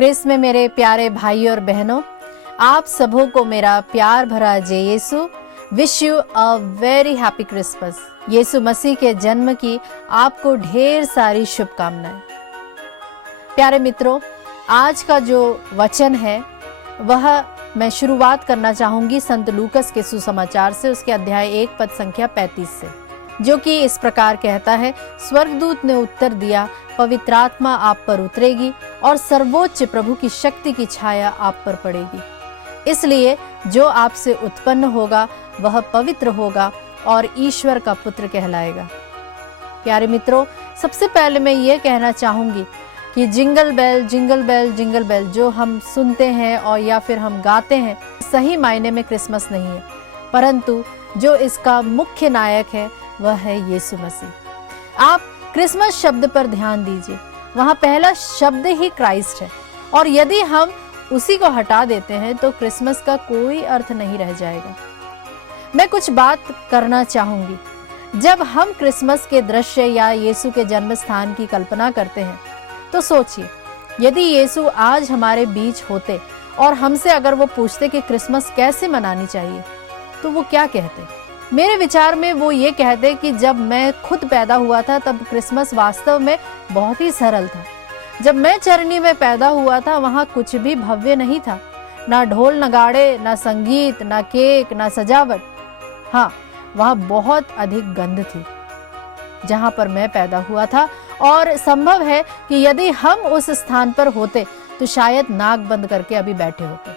Chris में मेरे प्यारे भाई और बहनों, आप सबों को मेरा प्यार भरा जय Yeshu. Wish you a very happy Christmas. Yeshu Masih के जन्म की आपको ढेर सारी शुभकामनाएं। प्यारे मित्रों, आज का जो वचन है वह मैं शुरुआत करना चाहूंगी संत लूकस के सुसमाचार से, उसके अध्याय 1 पद संख्या 35 से, जो कि इस प्रकार कहता है। स्वर्गदूत ने उत्तर दिया, पवित्र आत्मा आप पर उतरेगी और सर्वोच्च प्रभु की शक्ति की छाया आप पर पड़ेगी। इसलिए जो आपसे उत्पन्न होगा वह पवित्र होगा और ईश्वर का पुत्र कहलाएगा। प्यारे मित्रों, सबसे पहले मैं ये कहना चाहूंगी कि jingle bell jingle bell jingle bell जो हम सुनते हैं और या फिर हम गाते हैं, सही मायने में क्रिसमस नहीं है, परंतु जो इसका मुख्य नायक है वह है यीशु मसीह। आप क्रिसमस शब्द पर ध्यान दीजिए, वहाँ पहला शब्द ही क्राइस्ट है, और यदि हम उसी को हटा देते हैं तो क्रिसमस का कोई अर्थ नहीं रह जाएगा। मैं कुछ बात करना चाहूंगी। जब हम क्रिसमस के दृश्य या यीशु के जन्म स्थान की कल्पना करते हैं तो सोचिए, यदि यीशु आज हमारे बीच होते और हमसे अगर वो पूछते कि क्रिसमस कैसे मनानी चाहिए, तो वो क्या कहते? मेरे विचार में वो ये कहते कि जब मैं खुद पैदा हुआ था तब क्रिसमस वास्तव में बहुत ही सरल था। जब मैं चरनी में पैदा हुआ था वहाँ कुछ भी भव्य नहीं था, ना ढोल नगाड़े, ना संगीत, ना केक, ना सजावट। हाँ, वहाँ बहुत अधिक गंध थी जहाँ पर मैं पैदा हुआ था, और संभव है कि यदि हम उस स्थान पर होते तो शायद नाक बंद करके अभी बैठे होते।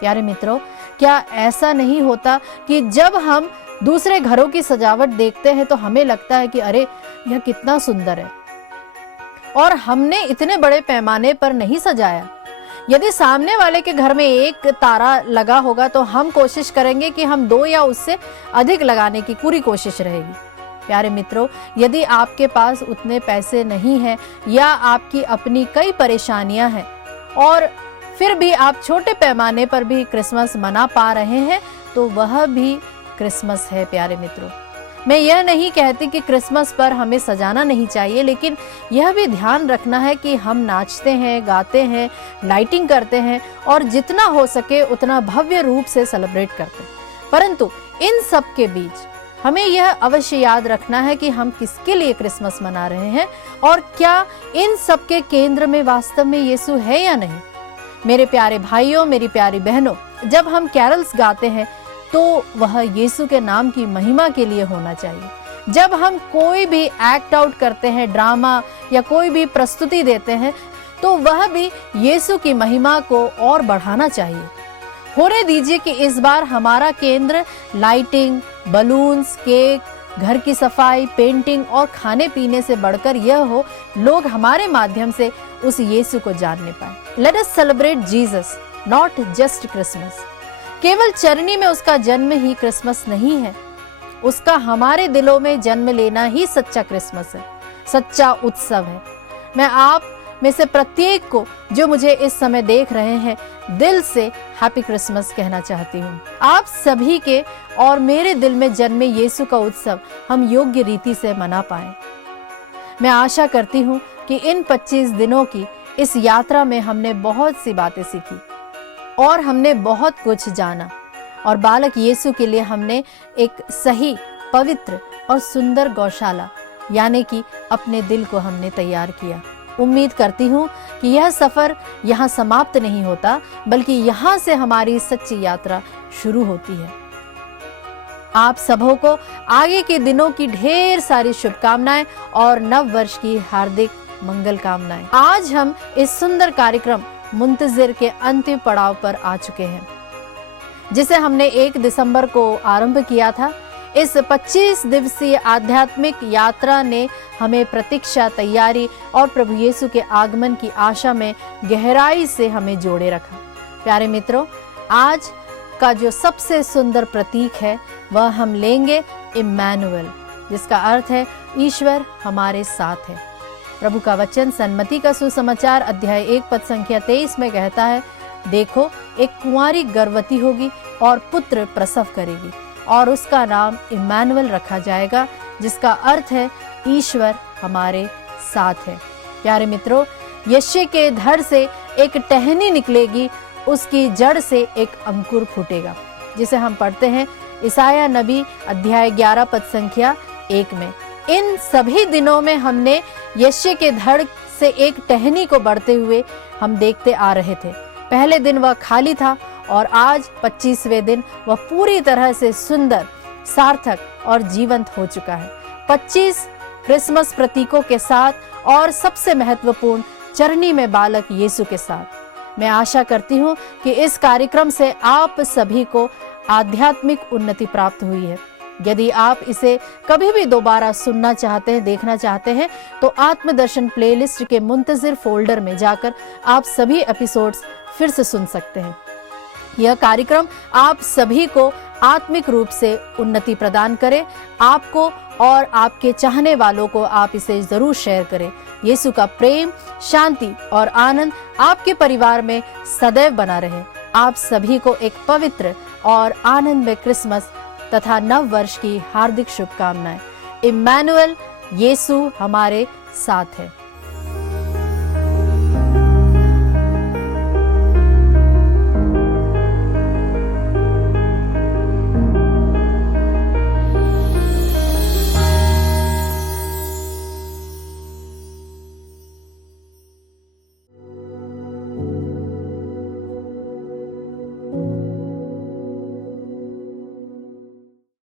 प्यारे मित्रों, क्या ऐसा नहीं होता कि जब हम दूसरे घरों की सजावट देखते हैं तो हमें लगता है कि अरे यह कितना सुंदर है, और हमने इतने बड़े पैमाने पर नहीं सजाया। यदि सामने वाले के घर में एक तारा लगा होगा तो हम कोशिश करेंगे कि हम 2 या उससे अधिक लगाने की पूरी कोशिश रहेगी। प्यारे मित्रों, यदि आपके पास उतने पैसे नहीं हैं या आपकी अपनी कई परेशानियां हैं और फिर भी आप छोटे पैमाने पर भी क्रिसमस मना पा रहे हैं, तो वह भी क्रिसमस है। प्यारे मित्रों, मैं यह नहीं कहती कि क्रिसमस पर हमें सजाना नहीं चाहिए, लेकिन यह भी ध्यान रखना है कि हम नाचते हैं, गाते हैं, लाइटिंग करते हैं और जितना हो सके उतना भव्य रूप से सेलिब्रेट करते हैं। परंतु इन सब के बीच हमें यह अवश्य याद रखना है कि हम किसके लिए क्रिसमस मना रहे हैं और क्या इन सब के केंद्र में वास्तव में यीशु है या नहीं। मेरे प्यारे भाइयों, मेरी प्यारी बहनों, जब हम कैरल्स गाते हैं तो वह यीशु के नाम की महिमा के लिए होना चाहिए। जब हम कोई भी एक्ट आउट करते हैं, ड्रामा या कोई भी प्रस्तुति देते हैं, तो वह भी यीशु की महिमा को और बढ़ाना चाहिए। होने दीजिए कि इस बार हमारा केंद्र लाइटिंग, बलून्स, केक, घर की सफाई, पेंटिंग और खाने पीने से बढ़कर यह हो, लोग हमारे माध्यम से उस यीशु को जानने पाए। Let us celebrate Jesus, not just Christmas. केवल चरनी में उसका जन्म ही क्रिसमस नहीं है, उसका हमारे दिलों में जन्म लेना ही सच्चा क्रिसमस है, सच्चा उत्सव है। मैं आप में से प्रत्येक को, जो मुझे इस समय देख रहे हैं, दिल से हैप्पी क्रिसमस कहना चाहती हूँ। आप सभी के और मेरे दिल में जन्मे यीशु का उत्सव हम योग्य रीति से मना पाएं। मैं आशा करती हूँ कि इन 25 दिनों की इस यात्रा में हमने बहुत सी बातें सीखी और हमने बहुत कुछ जाना, और बालक यीशु के लिए हमने एक सही, पवित्र और सुंदर गौशाला यानी कि अपने दिल को हमने तैयार किया। उम्मीद करती हूँ कि यह सफर यहाँ समाप्त नहीं होता, बल्कि यहाँ से हमारी सच्ची यात्रा शुरू होती है। आप सबों को आगे के दिनों की ढेर सारी शुभकामनाएं और नव वर्ष की हार्दिक मंगल कामनाएं। आज हम इस सुंदर कार्यक्रम मुंतजिर के अंतिम पड़ाव पर आ चुके हैं, जिसे हमने 1 दिसंबर को आरंभ किया था। इस 25 दिवसीय आध्यात्मिक यात्रा ने हमें प्रतीक्षा, तैयारी और प्रभु यीशु के आगमन की आशा में गहराई से हमें जोड़े रखा। प्यारे मित्रों, आज का जो सबसे सुंदर प्रतीक है वह हम लेंगे इम्मानुएल, जिसका अर्थ है ईश्वर हमारे साथ है। प्रभु का वचन सन्मति का सुसमाचार अध्याय 1 पद संख्या 23 में कहता है, देखो एक कुंवारी गर्भवती होगी और पुत्र प्रसव करेगी और उसका नाम इम्मानुएल रखा जाएगा, जिसका अर्थ है ईश्वर हमारे साथ है। प्यारे मित्रों, यश्य के धड़ से एक टहनी निकलेगी, उसकी जड़ से एक अंकुर फूटेगा, जिसे हम पढ़ते हैं इसाया नबी अध्याय 11 पद संख्या 1 में। इन सभी दिनों में हमने यिशै के धड़ से एक टहनी को बढ़ते हुए हम देखते आ रहे थे। पहले दिन वह खाली था और आज 25वें दिन वह पूरी तरह से सुंदर, सार्थक और जीवंत हो चुका है। 25 क्रिसमस प्रतीकों के साथ और सबसे महत्वपूर्ण चरनी में बालक यीशु के साथ। मैं आशा करती हूँ कि इस कार्यक्रम से आप सभी को आध्यात्मिक उन्नति प्राप्त हुई है। यदि आप इसे कभी भी दोबारा सुनना चाहते हैं, देखना चाहते हैं, तो आत्मदर्शन प्लेलिस्ट के मुंतजिर फोल्डर में जाकर आप सभी एपिसोड्स फिर से सुन सकते हैं। यह कार्यक्रम आप सभी को आत्मिक रूप से उन्नति प्रदान करे। आपको और आपके चाहने वालों को आप इसे जरूर शेयर करें। यीशु का प्रेम, शांति और आनंद आपके परिवार में सदैव बना रहे। आप सभी को एक पवित्र और आनंदमय क्रिसमस तथा नव वर्ष की हार्दिक शुभकामनाएं। इम्मानुएल, यीशु हमारे साथ है।